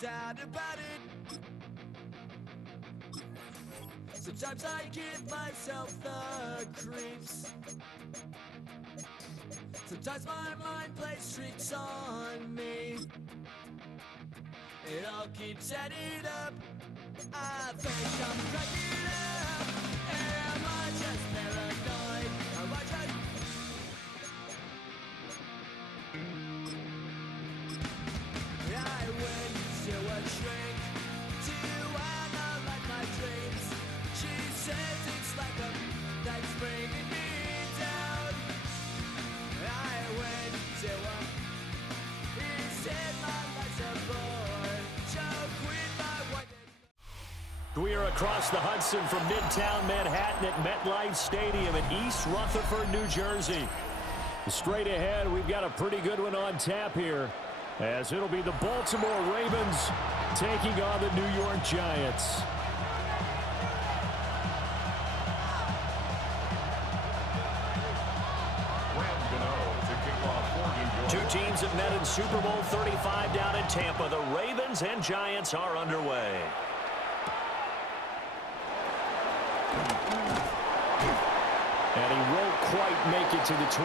doubt about it. Sometimes I give myself the creeps. Sometimes my mind plays tricks on me. It all keeps adding up. I think I'm cracking up. Am I just paranoid? Am I just... I went to a shrink to analyze my dreams. She says it's like a that's bringing me down. I went to a... He said my life's a bore. Joke with my wife. We are across the Hudson from Midtown Manhattan at MetLife Stadium in East Rutherford, New Jersey. Straight ahead, we've got a pretty good one on tap here, as it'll be the Baltimore Ravens taking on the New York Giants. Two teams have met in Super Bowl 35 down in Tampa. The Ravens and Giants are underway. And he won't quite make it to the 25.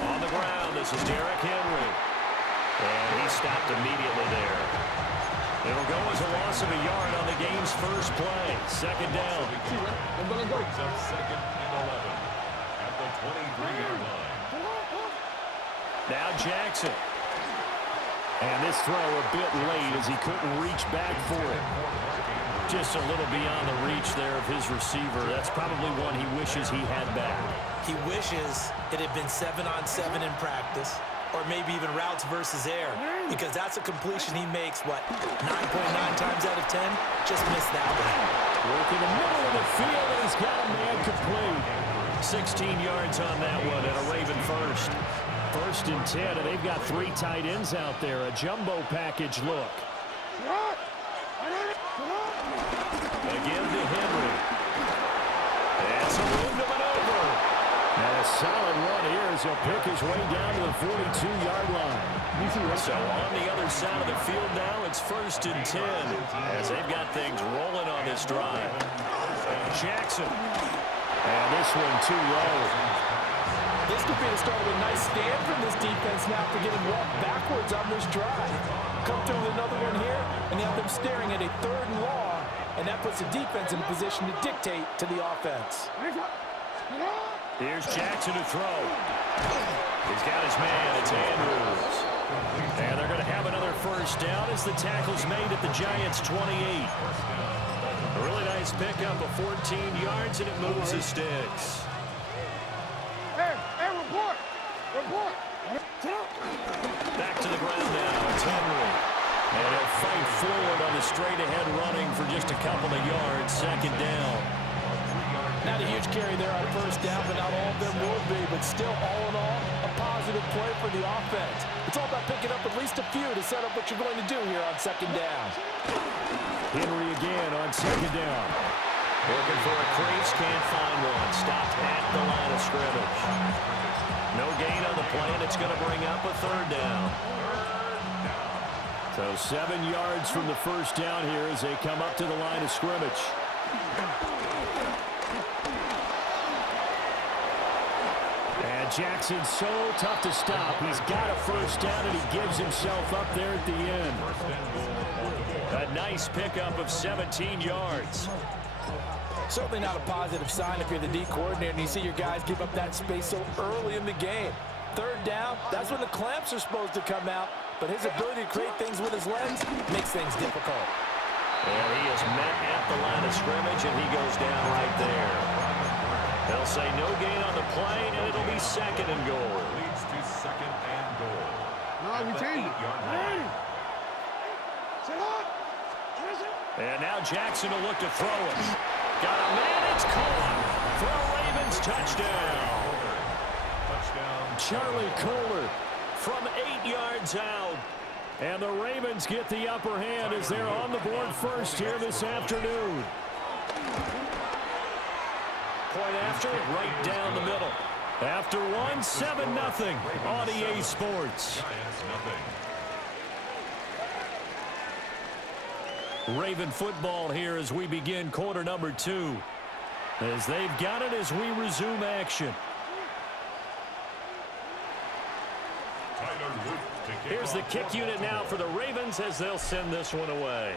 On the ground, this is Derrick Henry. And he stopped immediately there. It'll go as a loss of a yard on the game's first play. Second down. Brings up second and 11 at the 23-yard line. Now Jackson. And this throw a bit late as he couldn't reach back for it. Just a little beyond the reach there of his receiver. That's probably one he wishes he had back. He wishes it had been 7-on-7 in practice, or maybe even routes versus air, because that's a completion he makes, 9.9 times out of 10? Just missed that one. Work in the middle of the field, and he's got a man complete. 16 yards on that one, and a Raven first. First and 10, and they've got three tight ends out there. A jumbo package look. Again to Henry. And some room to maneuver. And a solid run here as he'll pick his way down to the 42-yard line. So on the other side of the field now, it's first and 10 as they've got things rolling on this drive. Jackson. And this one too low. This could be the start of a nice stand from this defense now after getting walked backwards on this drive. Come through with another one here, and they have them staring at a third and long, and that puts the defense in a position to dictate to the offense. Here's Jackson to throw. He's got his man. It's Andrews. And they're going to have another first down as the tackle's made at the Giants' 28. A really nice pickup of 14 yards, and it moves the sticks. Report. Back to the ground now. It's Henry. And he'll fight forward on the straight-ahead running for just a couple of yards. Second down. Not a huge carry there on first down, but not all of them will be. But still, all in all, a positive play for the offense. It's all about picking up at least a few to set up what you're going to do here on second down. Henry again on second down. Looking for a crease, can't find one. Stopped at the line of scrimmage. No gain on the play, and it's going to bring up a third down. So 7 yards from the first down here as they come up to the line of scrimmage. And Jackson's so tough to stop. He's got a first down, and he gives himself up there at the end. A nice pickup of 17 yards. Certainly not a positive sign if you're the D coordinator and you see your guys give up that space so early in the game. Third down, that's when the clamps are supposed to come out, but his ability to create things with his legs makes things difficult. And he is met at the line of scrimmage, and he goes down right there. They'll say no gain on the play, and it'll be second and goal. Leads to second and goal. No, we changed it. And now Jackson will look to throw it. Got a man, it's caught for a Ravens touchdown. Charlie Kohler from 8 yards out And the Ravens get the upper hand as they're on the board first here this afternoon. Point after, right down the middle. After one, 7-0 on EA Sports. Raven football here as we begin quarter number 2. As they've got it as we resume action. Here's the kick unit now for the Ravens as they'll send this one away.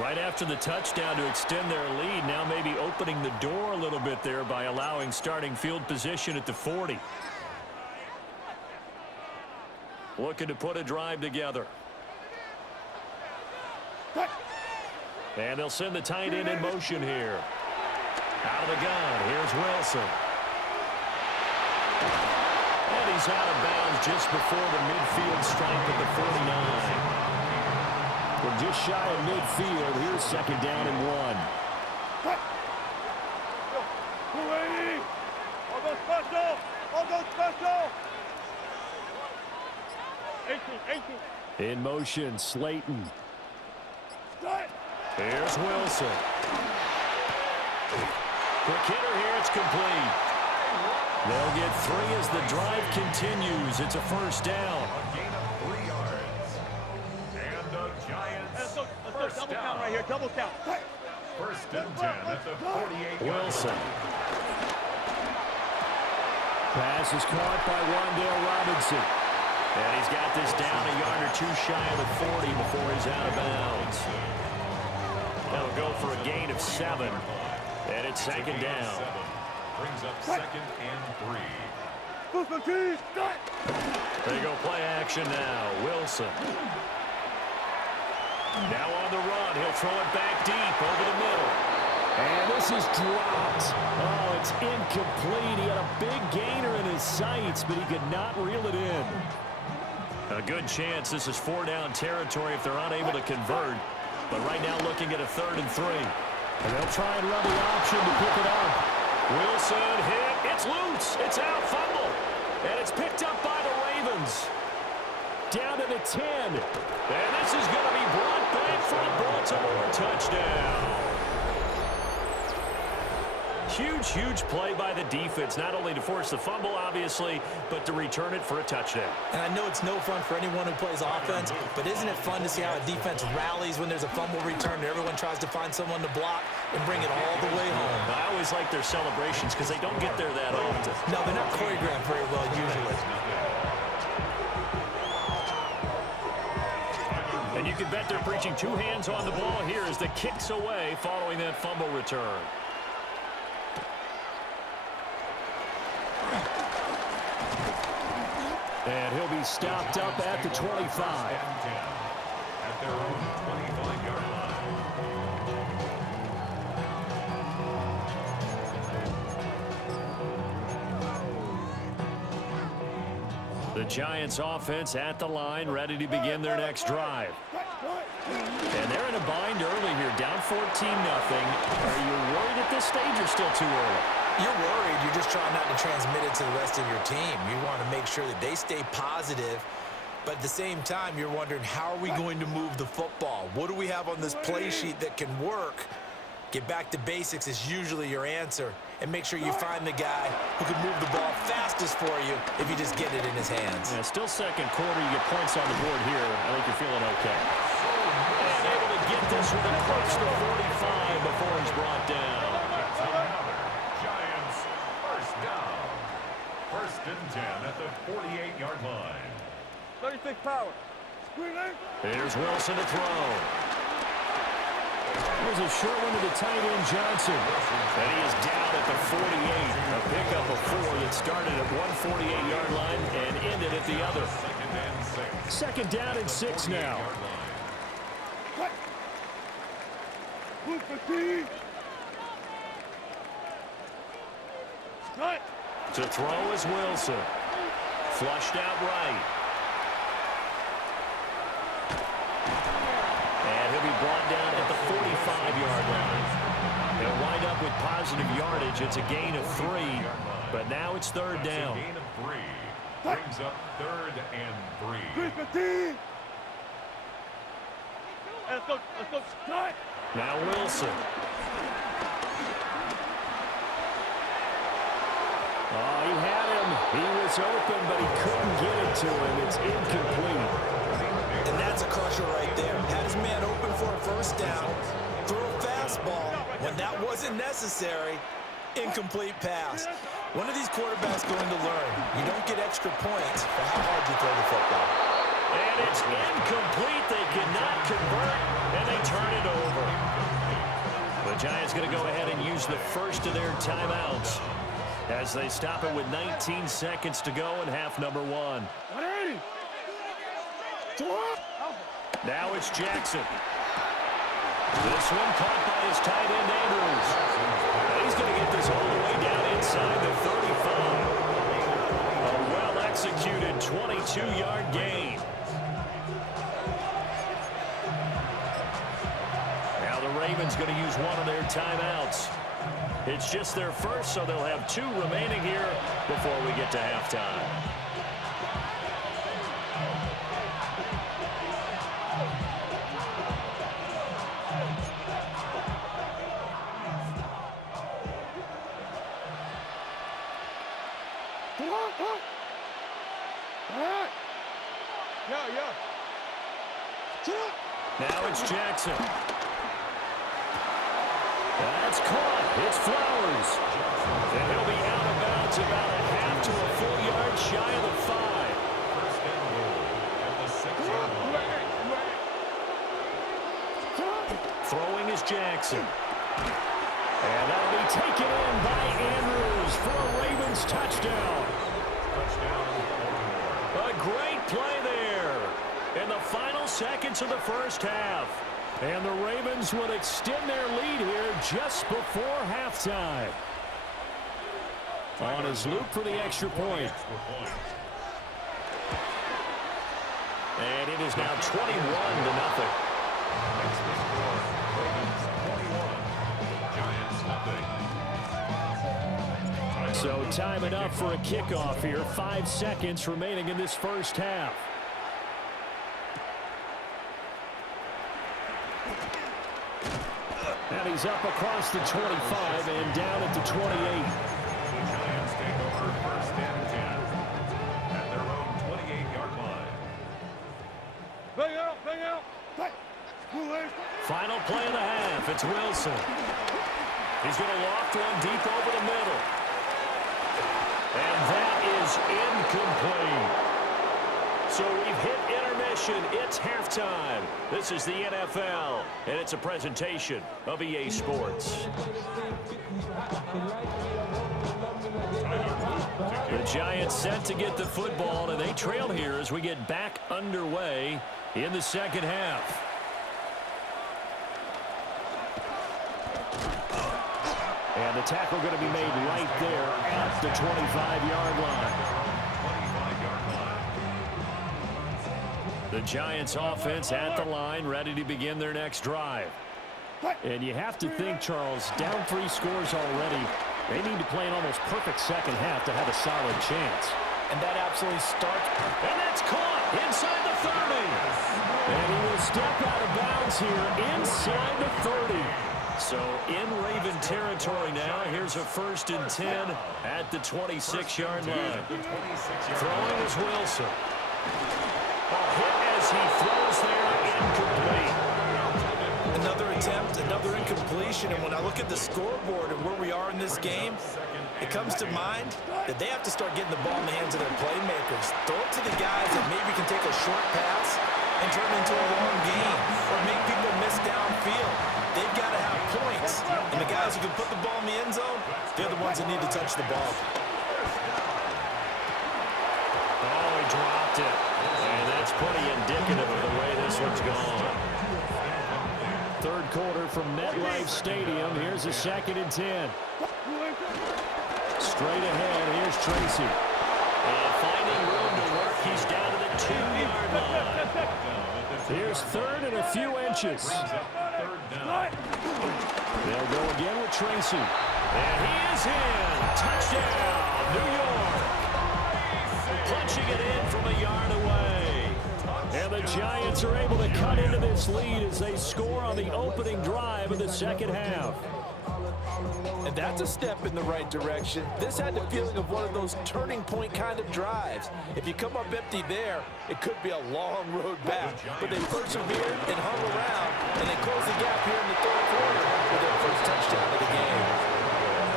Right after the touchdown to extend their lead, now maybe opening the door a little bit there by allowing starting field position at the 40. Looking to put a drive together. And they'll send the tight end in motion here. Out of the gun, here's Wilson. And he's out of bounds just before the midfield stripe at the 49. We're just shy of midfield. Here's second down and 1. In motion, Slayton. Here's Wilson. Quick hitter here, it's complete. They'll get 3 as the drive continues. It's a first down. A gain of 3 yards. And the Giants first double down. count right here, double count. First and 10 at the 48. Wilson. Pass is caught by Wan'Dale Robinson. And he's got this down a yard or 2 shy of the 40 before he's out of bounds. That'll go for a gain of 7. And it's second down. Brings up second and 3. They go play action now. Wilson. Now on the run. He'll throw it back deep over the middle. And this is dropped. Oh, it's incomplete. He had a big gainer in his sights, but he could not reel it in. A good chance this is 4-down territory if they're unable to convert. But right now looking at a 3rd and 3. And they'll try and run the option to pick it up. Wilson hit. It's loose. It's out. Fumble. And it's picked up by the Ravens. Down to the 10. And this is going to be brought back for a Baltimore touchdown. Huge play by the defense, not only to force the fumble, obviously, but to return it for a touchdown. And I know it's no fun for anyone who plays offense, but isn't it fun to see how a defense rallies when there's a fumble return and everyone tries to find someone to block and bring it all the way home? I always like their celebrations because they don't get there that often. No, they're not choreographed very well usually. And you can bet they're preaching 2 hands on the ball here as the kick's away following that fumble return. And he'll be stopped up at the 25. At their own 25-yard line. The Giants offense at the line, ready to begin their next drive. And they're in a bind early here, down 14-0. Are you worried at this stage or still too early? You're worried. You're just trying not to transmit it to the rest of your team. You want to make sure that they stay positive, but at the same time, you're wondering, how are we going to move the football? What do we have on this play sheet that can work? Get back to basics is usually your answer, and make sure you find the guy who can move the ball fastest for you if you just get it in his hands. Yeah, still second quarter. You get points on the board here. I think you're feeling okay. And able to get this one across the 45 before he's brought down. Giants first down. First and 10 at the 48-yard line. 36 power. Here's Wilson to throw. There's a short one to the tight end, Johnson. And he is down at the 48. A pickup of 4 that started at 148-yard line and ended at the other. Second down and 6 now. To throw is Wilson. Flushed out right. And he'll be brought down at the 45-yard line. They'll wind up with positive yardage. It's a gain of 3, but now it's third down. Gain of 3. Brings up 3rd and 3. 315. Let's go. Let's go. Start. Now Wilson. Oh, he had him. He was open, but he couldn't get it to him. It's incomplete. And that's a crusher right there. Had his man open for a first down. Threw a fastball when that wasn't necessary. Incomplete pass. One of these quarterbacks going to learn. You don't get extra points for how hard you throw the football. And it's incomplete. They cannot convert, and they turn it over. The Giants going to go ahead and use the first of their timeouts as they stop it with 19 seconds to go in half number 1. 180. Now it's Jackson. This one caught by his tight end, Andrews. He's going to get this all the way down inside the 35. A well-executed 22-yard gain. Now the Ravens going to use one of their timeouts. It's just their first, so they'll have 2 remaining here before we get to halftime. Now it's Jackson. That's caught. It's Flowers. And he'll be out of bounds about a half to a full yard shy of the 5. First and goal at the 6-yard line. Throwing is Jackson. And that'll be taken in by Andrews for a Ravens touchdown. Touchdown, Baltimore. A great play there in the final seconds of the first half. And the Ravens would extend their lead here just before halftime. On his loop for the extra point. And it is now 21-0. That's the score. Ravens 21. Giants nothing. So time it up for a kickoff here. 5 seconds remaining in this first half. And he's up across the 25 and down at the 28. The Giants take over 1st and 10 at their own 28-yard line. Bang out. Bang out. Final play of the half. It's Wilson. He's going to loft one deep over the middle. And that is incomplete. So we've hit intermission. It's halftime. This is the NFL, and it's a presentation of EA Sports. The Giants set to get the football, and they trail here as we get back underway in the second half. And the tackle going to be made right there at the 25-yard line. The Giants offense at the line, ready to begin their next drive. And you have to think, Charles, down 3 scores already. They need to play an almost perfect second half to have a solid chance. And that absolutely starts. And that's caught inside the 30. And he will step out of bounds here inside the 30. So in Raven territory now. Here's a 1st and 10 at the 26-yard line. Throwing is Wilson. A hit as he throws there, incomplete. Another attempt, another incompletion, and when I look at the scoreboard and where we are in this game, it comes to mind that they have to start getting the ball in the hands of their playmakers. Throw it to the guys that maybe can take a short pass and turn it into a long game or make people miss downfield. They've got to have points, and the guys who can put the ball in the end zone, they're the ones that need to touch the ball. Oh, he dropped it. And that's pretty indicative of the way this one's gone. Third quarter from MetLife Stadium. Here's a 2nd and 10. Straight ahead, here's Tracy. And finding room to work, he's down to the 2-yard line. Here's 3rd and a few inches. They'll go again with Tracy. And he is in. Touchdown, New York. punching it in from a yard away. And the Giants are able to cut into this lead as they score on the opening drive of the second half. And that's a step in the right direction. This had the feeling of one of those turning point kind of drives. If you come up empty there, it could be a long road back. But they persevered and hung around, and they closed the gap here in the third quarter with their first touchdown of the game.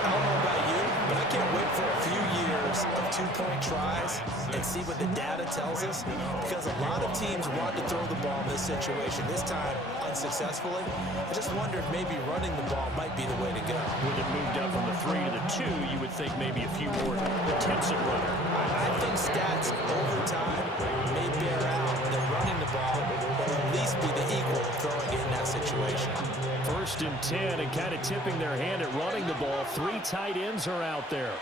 I don't know about you, but I can't wait for a few years of two-point tries and see what the data tells us, because a lot of teams want to throw the ball in this situation. This time, unsuccessfully. I just wonder if maybe running the ball might be the way to go. With it moved up from the 3 to the 2, you would think maybe a few more attempts at running. I think stats over time may bear out that running the ball will at least be the equal of throwing it in that situation. 1st and 10, and kind of tipping their hand at running the ball. 3 tight ends are out there.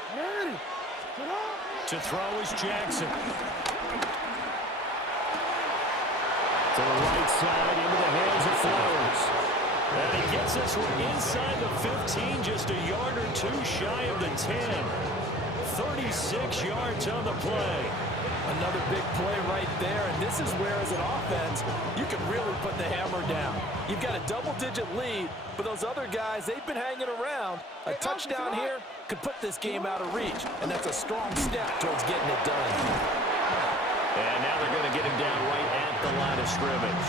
To throw is Jackson. To the right side, into the hands of Flowers. And he gets this one inside the 15, just a yard or 2 shy of the 10. 36 yards on the play. Another big play right there, and this is where, as an offense, you can really put the hammer down. You've got a double-digit lead, but those other guys, they've been hanging around. A touchdown here could put this game out of reach, and that's a strong step towards getting it done. And now they're going to get him down right at the line of scrimmage.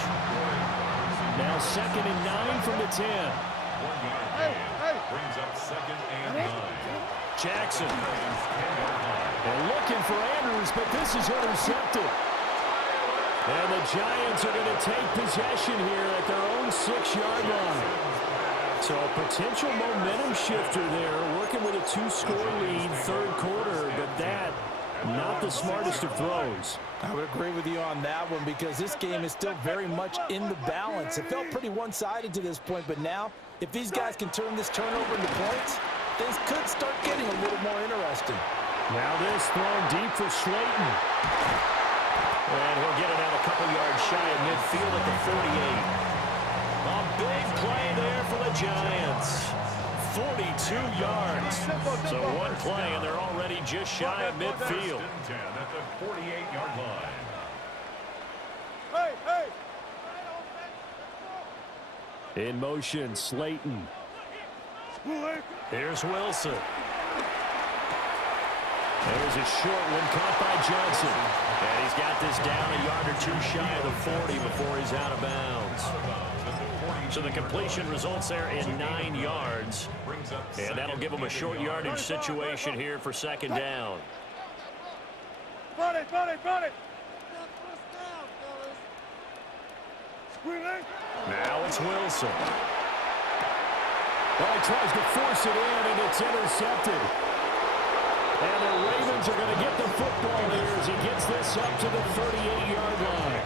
Now 2nd and 9 from the 10. 1 yard gain brings up 2nd and 9. Jackson. And looking for Andrews, but this is intercepted. And the Giants are going to take possession here at their own 6-yard line. So a potential momentum shifter there, working with a 2-score lead, third quarter, but that, not the smartest of throws. I would agree with you on that one, because this game is still very much in the balance. It felt pretty one-sided to this point, but now, if these guys can turn this turnover into points, things could start getting a little more interesting. Now this thrown deep for Slayton. And he'll get it out a couple yards shy of midfield at the 48. A big play there for the Giants. 42 yards. So one play, and they're already just shy of midfield. At the 48-yard line. In motion, Slayton. Here's Wilson. There's a short one caught by Johnson. And he's got this down a yard or 2 shy of the 40 before he's out of bounds. So the completion results there in 9 yards. And that'll give him a short yardage situation here for 2nd down. Run it! Now it's Wilson. Well, he tries to force it in, and it's intercepted. And the Ravens are going to get the football here as he gets this up to the 38-yard line.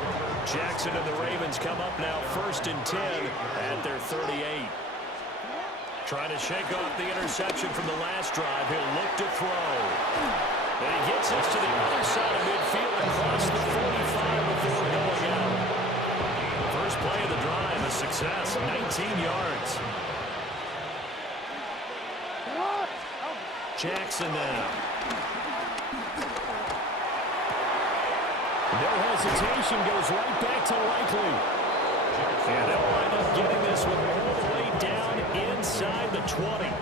Jackson and the Ravens come up now 1st and 10 at their 38. Trying to shake off the interception from the last drive. He'll look to throw. And he gets us to the other side of midfield across the 45 before going out. First play of the drive, a success, 19 yards. Jackson now. No hesitation, goes right back to Likely. And they'll wind up getting this one all the way down inside the 20.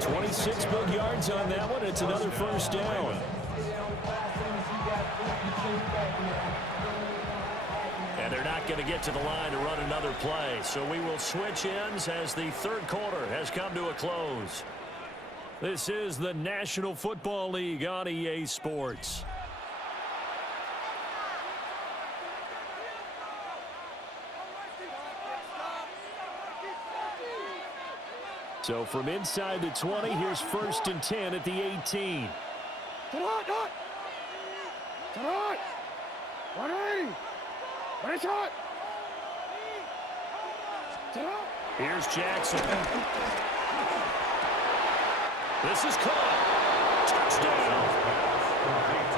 26 big yards on that one. It's another 1st down. And they're not going to get to the line to run another play. So we will switch ends as the third quarter has come to a close. This is the National Football League on EA Sports. So from inside the 20, here's 1st and 10 at the 18. Here's Jackson. This is caught. Touchdown.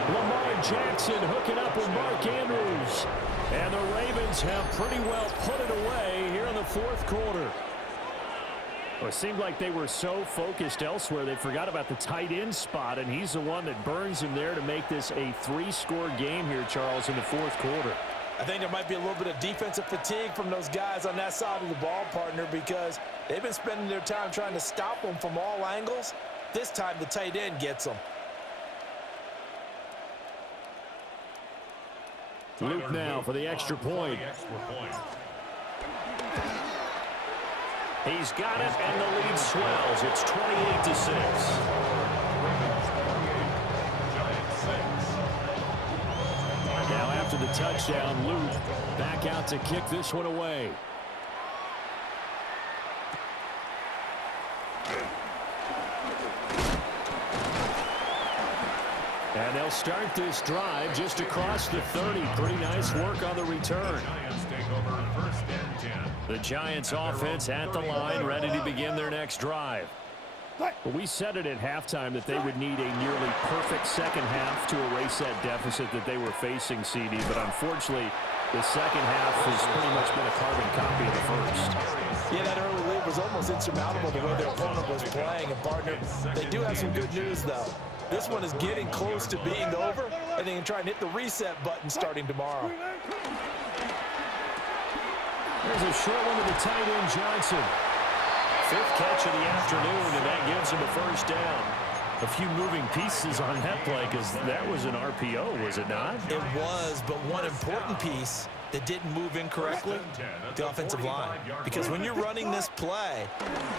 Lamar Jackson hooking up with Mark Andrews. And the Ravens have pretty well put it away here in the 4th quarter. Well, it seemed like they were so focused elsewhere they forgot about the tight end spot, and he's the one that burns him there to make this a 3-score game here, Charles, in the fourth quarter. I think there might be a little bit of defensive fatigue from those guys on that side of the ball, partner, because they've been spending their time trying to stop them from all angles. This time the tight end gets them. Luke now for the extra point. He's got it, and the lead swells. It's 28-6. Now after the touchdown, Luke back out to kick this one away. And they'll start this drive just across the 30. Pretty nice work on the return. The Giants offense at the line, ready to begin their next drive. But we said it at halftime that they would need a nearly perfect second half to erase that deficit that they were facing, CD. But unfortunately, the second half has pretty much been a carbon copy of the first. Yeah, that early lead was almost insurmountable the way their opponent was playing. And, partner, they do have some good news, though. This one is getting close to being over, and they can try and hit the reset button starting tomorrow. There's a short one to the tight end, Johnson. 5th catch of the afternoon, and that gives him a first down. A few moving pieces on that play because that was an RPO, was it not? It was, but one important piece that didn't move incorrectly, the offensive line. Because when you're running this play,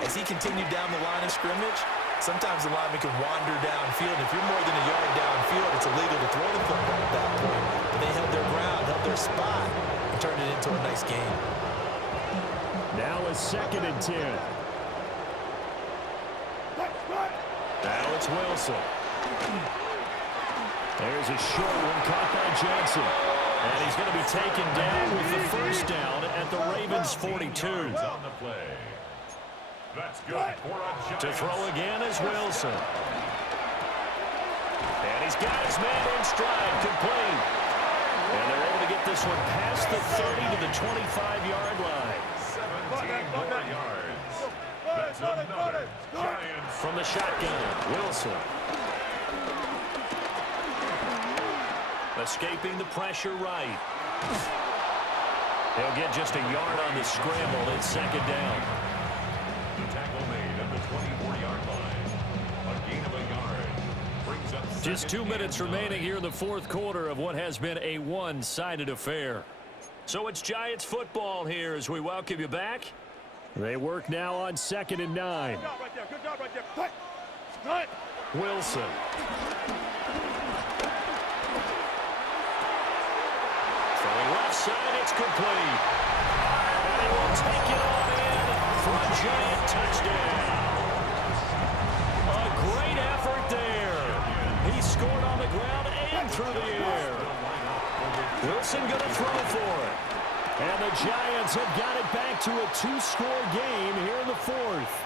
as he continued down the line of scrimmage, sometimes the lineman can wander downfield. If you're more than a yard downfield, it's illegal to throw the football at that point. But they held their ground, held their spot, and turned it into a nice game. Now a 2nd and 10. Now it's Wilson. There's a short one caught by Johnson. And he's going to be taken down with the first down at the Ravens 42. That's good for a To throw again is Wilson. And he's got his man in stride, complete. And they're able to get this one past the 30 to the 25-yard line. 17 more yards. That's another Giants. From the shotgun, Wilson. Escaping the pressure right. He'll get just a yard on the scramble. It's 2nd down. The tackle made at the 24-yard line. A gain of a yard. Brings up Just 2 minutes remaining here in the fourth quarter of what has been a one-sided affair. So it's Giants football here as we welcome you back. They work now on 2nd and 9. Good job right there. Good job right there. Cut. Wilson. Throwing left side, it's complete. And they will take it on in for a Giant touchdown. A great effort there. He scored on the ground and through the air. Wilson going to throw for it. And the Giants have got it back to a 2-score game here in the fourth.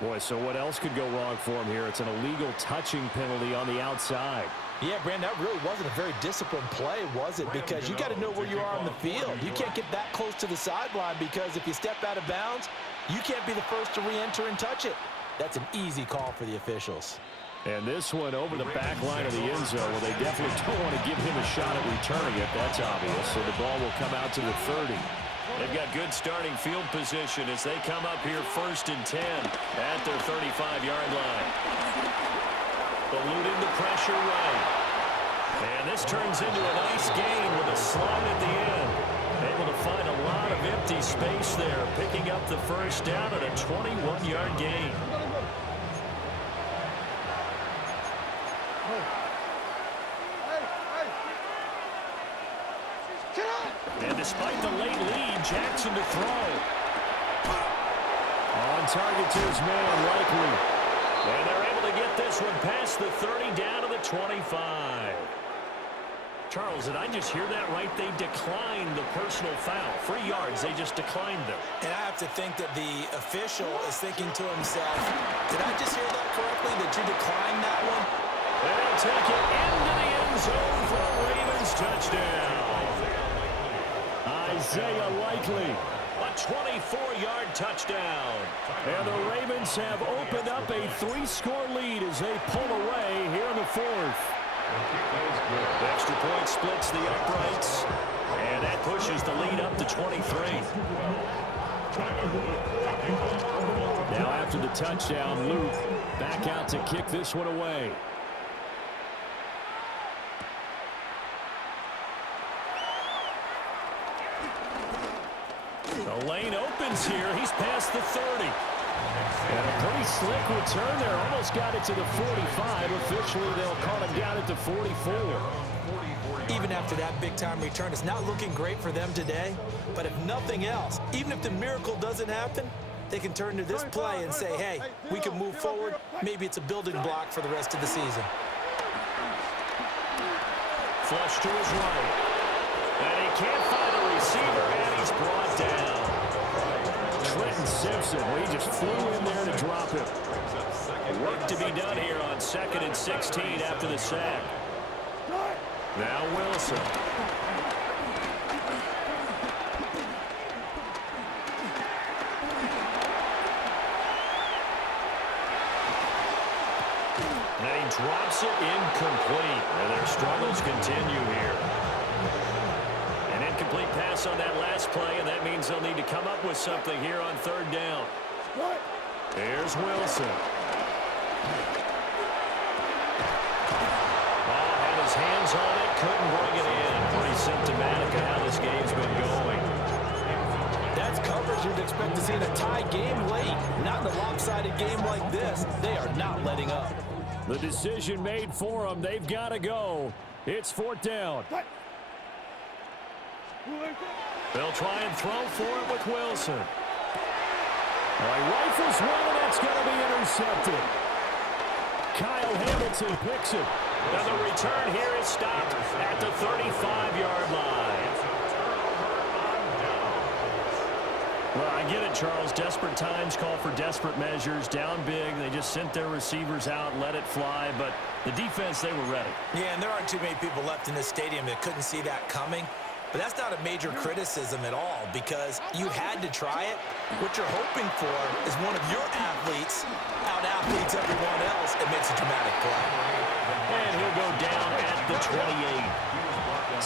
Boy, so what else could go wrong for him here? It's an illegal touching penalty on the outside. Yeah, Brandon, that really wasn't a very disciplined play, was it? Because you got to know where you are on the field. You can't get that close to the sideline because if you step out of bounds, you can't be the first to re-enter and touch it. That's an easy call for the officials. And this one over the back line of the end zone. Well, they definitely don't want to give him a shot at returning it. That's obvious. So the ball will come out to the 30. They've got good starting field position as they come up here 1st and 10 at their 35-yard line. Eluding the pressure right. And this turns into a nice gain with a slide at the end. Able to find a lot of empty space there, picking up the first down at a 21-yard gain. And despite the late lead, Jackson to throw. On target to his man, likely. And they're able to get this one past the 30 down to the 25. Charles, did I just hear that right? They declined the personal foul. 3 yards, they just declined them. And I have to think that the official is thinking to himself, did I just hear that correctly, that you declined that one? And they'll take it into the end zone for a Ravens touchdown. say unlikely. A 24-yard touchdown. And the Ravens have opened up a 3-score lead as they pull away here in the fourth. Extra point splits the uprights, and that pushes the lead up to 23. Now after the touchdown, Luke back out to kick this one away. The lane opens here. He's past the 30. And a pretty slick return there. Almost got it to the 45. Officially, they'll call it down at the 44. Even after that big-time return, it's not looking great for them today. But if nothing else, even if the miracle doesn't happen, they can turn to this play and say, hey, we can move forward. Maybe it's a building block for the rest of the season. Flush to his right. And he can't find a receiver, and he's brought down. Trenton Simpson, well, he just flew in there to drop him. Work to be done here on 2nd and 16 after the sack. Now Wilson. And he drops it incomplete. And their struggles continue here. An incomplete pass on that last play, and that means they'll need to come up with something here on 3rd down. Here's Wilson. Had his hands on it, couldn't bring it in. Pretty symptomatic of how this game's been going. That's coverage you'd expect to see in a tie game late. Not in a lopsided game like this. They are not letting up. The decision made for them. They've got to go. It's 4th down. They'll try and throw for it with Wilson. Well, he rifles one, and that's going to be intercepted. Kyle Hamilton picks it. And the return here is stopped at the 35-yard line. Well, I get it, Charles. Desperate times call for desperate measures. Down big. They just sent their receivers out, let it fly. But the defense, they were ready. Yeah, and there aren't too many people left in this stadium that couldn't see that coming. But that's not a major criticism at all because you had to try it. What you're hoping for is one of your athletes out-athletes everyone else and makes a dramatic play. And he'll go down at the 28.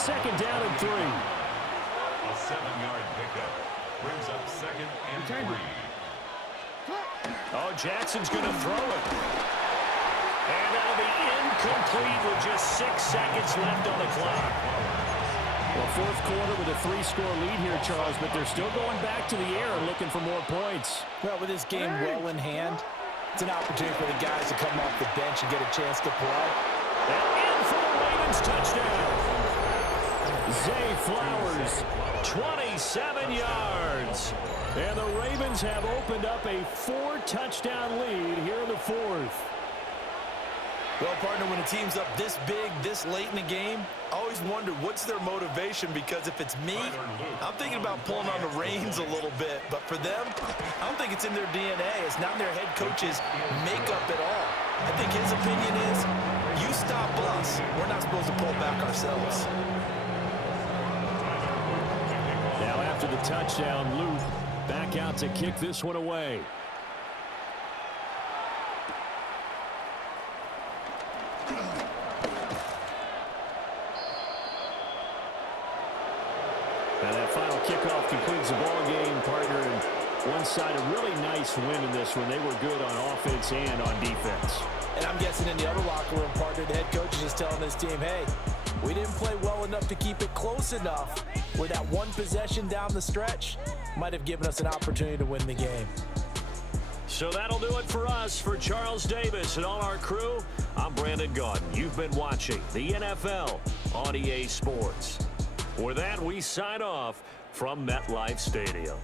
2nd down and 3. A 7-yard pickup brings up 2nd and 3. Oh, Jackson's going to throw it. And that'll be incomplete with just 6 seconds left on the clock. Well, 4th quarter with a 3-score lead here, Charles, but they're still going back to the air and looking for more points. Well, with this game well in hand, it's an opportunity for the guys to come off the bench and get a chance to play. And in for the Ravens touchdown. Zay Flowers, 27 yards. And the Ravens have opened up a 4-touchdown lead here in the 4th. Well, partner, when a team's up this big, this late in the game, I always wonder what's their motivation, because if it's me, I'm thinking about pulling on the reins a little bit. But for them, I don't think it's in their DNA. It's not in their head coach's makeup at all. I think his opinion is, you stop us, we're not supposed to pull back ourselves. Now after the touchdown, Luke back out to kick this one away. And that final kickoff concludes the ball game, partner. And one side, a really nice win in this one. They were good on offense and on defense. And I'm guessing in the other locker room, partner, the head coach is just telling his team, hey, we didn't play well enough to keep it close enough where that one possession down the stretch might have given us an opportunity to win the game. So that'll do it for us. For Charles Davis and all our crew, I'm Brandon Gaudin. You've been watching the NFL on EA Sports. For that, we sign off from MetLife Stadium.